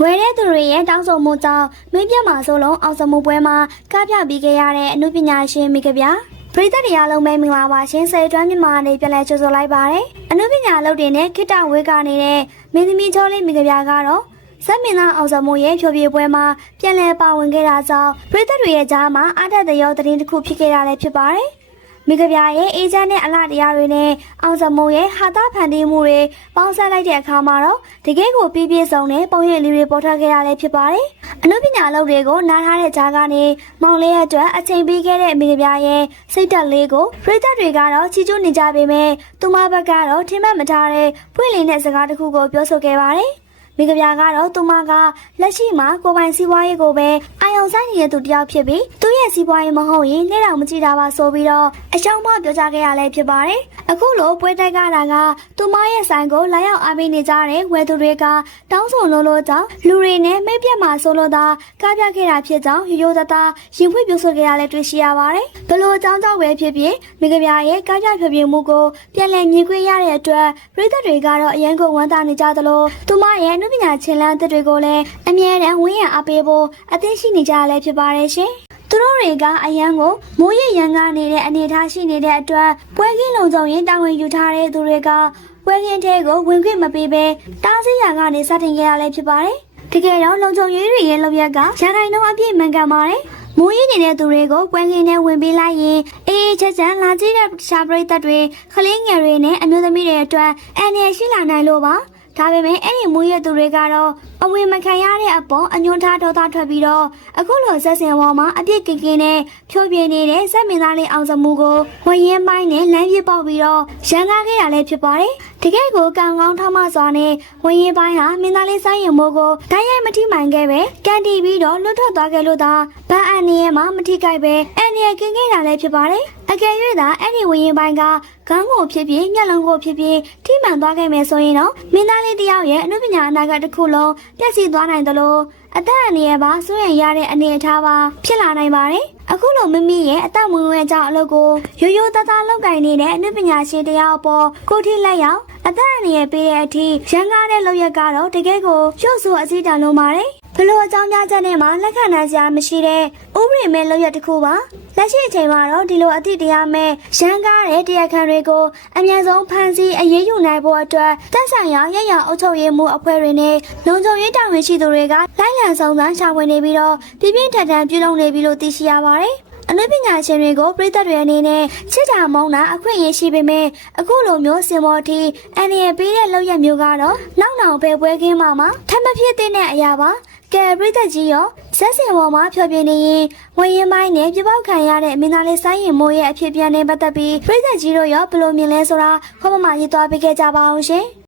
ဝယ်တဲ့သူတွေရဲ့တောင်းဆိုမှုကြောင့်မင်းပြမှာဆိုလုံးအောင်စမှုပွဲမှာကားပြပြီးခဲ့ရတဲ့အမှုပညာရှင်မိကဗျာပရိသတ်တရားလုံးပဲမင်္ဂလာပါရှင်စေတွမ်းမြန်မာနေပြန်လဲကြိုဆိုလိုက်ပါတယ်အမှုပညာလုပ်တင်တဲ့ခိတဝေကနေတဲ့မင်းသမီးချောလေးမိကဗျာကတော့ဇက်မင်းသားအောင်စမှုရဲ့ဖြိုပြေပွဲမှာပြန်လဲပါဝင်ခဲ့တာကြောင့်ပရိသတ်တွေရဲ့ကြားမှာအားတက်တဲ့ရောသတင်းတစ်ခုဖြစ်ခဲ့တာလည်းဖြစ်ပါတယ်မိကဗျာရဲ့အေဂျင့်နဲ့အလားတရားတွေနဲ့အောင်စမိုးရဲ့ဟာတာဖန်တီးမှုတွေပေါင်းစပ်လိုက်တဲ့အခါမှာတော့တကယ်ကိုပြည့်ပြည့်စုံတဲ့ပုံရိပ်လေးတွေပေါ်ထွက်ခဲ့ရလဲဖြစ်ပါတယ်။အနုပညာလုပ်တွေကိုနားထားတဲ့ကြားကနေမောင်လေးရဲ့အတွက်အချိန်ပေးခဲ့တဲ့မိကဗျာရဲ့စိတ်တက်လေးကိုပရိသတ်တွေကတော့ချီးကျူးနေကြပေမဲ့သူမဘက်ကတော့ထင်မှတ်မထားတဲ့ပွင့်လင်းတဲ့စကားတစ်ခုကိုပြောဆိုခဲ့ပါတယ်။မိကဗျာကတော့သူမကလက်ရှိမှာကိုပိုင်စီးပွားရေးကိုပဲအာရုံစိုက်နေတဲ့သူတစ်ယောက်ဖြစ်ပြီးသူရဲ့စီးပွားရေးမဟုတ်ရင်လက်တော်မကြည့်တာပါဆိုပြီးတော့အရှောင်းမပြောကြားခဲ့ရလဲဖြစ်ပါတယ်။အခုလိုပွဲတိုက်ကတာကသူမရဲ့ဆိုင်ကိုလာရောက်အားပေးနေကြတဲ့ဝယ်သူတွေကတောင်းဆိုလို့ကြောင့်လူတွေနဲ့မိတ်ပြတ်မှာဆိုလို့သာကားပြခဲ့တာဖြစ်ကြောင်းရိုးရိုးသားသားရင်ဖွင့်ပြောဆိုခဲ့ရလဲတွေ့ရှိရပါတယ်။ဘလို့အကြောင်းကြောင့်ပဲဖြစ်ဖြစ်မိကဗျာရဲ့ကားပြဖြပြမှုကိုပြန်လည်မြင်တွေ့ရတဲ့အတွက်ပြည်သက်တွေကတော့အရန်ကိုဝမ်းသာနေကြသလိုသူမရဲ့ပညာချင်းလန်းတဲ့တွေကိုလည်းအမြဲတမ်းဝင်းရအားပေးဖို့အသင့်ရှိနေကြလဲဖြစ်ပါတယ်ရှင်။သူတို့တွေကအရန်ကိုမိုးရရန်ကနေတဲ့အနေအထားရှိနေတဲ့အတွက်ပွဲကင်းလုံခြုံရေးတာဝန်ယူထားတဲ့သူတွေကပွဲကင်းတဲ့ကိုဝင်ခွင့်မပေးဘဲတားဆီးရန်ကနေစတင်ခဲ့ရလဲဖြစ်ပါတယ်။တကယ်တော့လုံခြုံရေးတွေရဲ့လုပ်ရက်ကရန်တိုင်းတော့အပြည့်မှန်ကန်ပါတယ်။မိုးရင်းနေတဲ့သူတွေကိုပွဲကင်းနဲ့ဝင်ပေးလိုက်ရင်အေးချက်ချမ်းလာကြည့်တဲ့ရှားပရိသတ်တွေကလေးငယ်တွေနဲ့အမျိုးသမီးတွေအတွက်အန္တရာယ်ရှိလာနိုင်လို့ပါဒါပေမဲ့အဲ့ဒီမူရဲ့သူတွေကတော့အဝေမခံရတဲ့အပေါ်အညွန့်ထားဒေါသထွက်ပြီးတော့အခုလိုဆက်စင်ပေါ်မှာအပြစ်ကင်းကင်းနဲ့ဖြိုးပြနေတဲ့ဇက်မင်းသားလေးအောင်စမှုကိုဝရင်ပိုင်းနဲ့လမ်းပြပေါက်ပြီးတော့ရန်ကားခဲ့တာလည်းဖြစ်ပါတယ်တကယ်ကိုကံကောင်းထောက်မစွာနဲ့ဝရင်ပိုင်းဟာမင်းသားလေးဆိုင်ရင်မိုးကိုဓာတ်ရိုက်မထိမှန်ခဲ့ပဲကန်တီပြီးတော့လွတ်ထွက်သွားခဲ့လို့သာဗန်အန်နီရဲ့မှာမထိကြိုက်ပဲအန်နီရဲ့ကင်းခဲ့တာလည်းဖြစ်ပါတယ်အကယ်၍သာအဲ့ဒီဝရင်ပိုင်းကခေါင်းကိုဖြစ်ဖြစ်ညက်လုံးကိုဖြစ်ဖြစ်ထိမှန်သွားခဲ့မယ်ဆိုရင်တော့မင်းသားလေးတယောက်ရဲ့အနုပညာအနာဂတ်တစ်ခုလုံးပျက်စီးသွားနိုင်သလိုအသက်အန္တရာယ်ပါစိုးရိမ်ရတဲ့အနေအထားပါဖြစ်လာနိုင်ပါတယ်အခုလိုမိမိရဲ့အသက်မွေးဝဲကြောင့်အလုပ်ကိုရိုးရိုးသားသားလုပ်ကိုင်နေတဲ့အနုပညာရှင်တယောက်အပေါ်ကိုထိလက်ရောက်အသက်အန္တရာယ်ပေးတဲ့အထိရန်ကားတဲ့လုပ်ရက်ကတော့တကယ်ကိုရုပ်ဆိုးအစည်းတန်လုံးပါတယ်ဘလို့အကြောင်းပြချက်နဲ့မှလက်ခံနိုင်စရာမရှိတဲ့ဥပဒေမဲ့လုပ်ရက်တစ်ခုပါလက်ရှိအချိန်မှာတော့ဒီလိုအသည့်တရားမဲ့ရန်ကားတဲ့တရားခံတွေကိုအများဆုံးဖမ်းဆီးအရေးယူနိုင်ဖို့အတွက်တပ်ဆိုင်ရာရရအုပ်ချုပ်ရေးမှုအဖွဲ့တွေနဲ့လုံခြုံရေးတာဝန်ရှိသူတွေကလိုက်လံစုံစမ်းရှာဖွေနေပြီးတော့ပြင်းပြင်းထန်ထန်ပြုလုပ်နေပြီလို့သိရှိရပါတယ်အနုပညာရှင်တွေကိုပြည်သက်တွေအနေနဲ့ချစ်တာမုန်းတာအခွင့်အရေးရှိပေမဲ့အခုလိုမျိုးစင်မော်တီအန်ဒီရဲ့ပေးတဲ့လုပ်ရက်မျိုးကတော့နောက်ပဲပွဲကင်းမှာထပ်မဖြစ်တဲ့အရာပါကဲပြည်သက်ကြီးရောဇက်စင်ပေါ်မှာဖြောပြနေရင်ဝရင်ပိုင်းနဲ့ပြပောက်ခံရတဲ့မင်းသားလေးဆိုင်ရင်မိုးရဲ့အဖြစ်ပြန်နေပတ်သက်ပြီးပြည်သက်ကြီးတို့ရောဘယ်လိုမြင်လဲဆိုတာခေါင်းမရေးသွားပေးခဲ့ကြပါအောင်ရှင်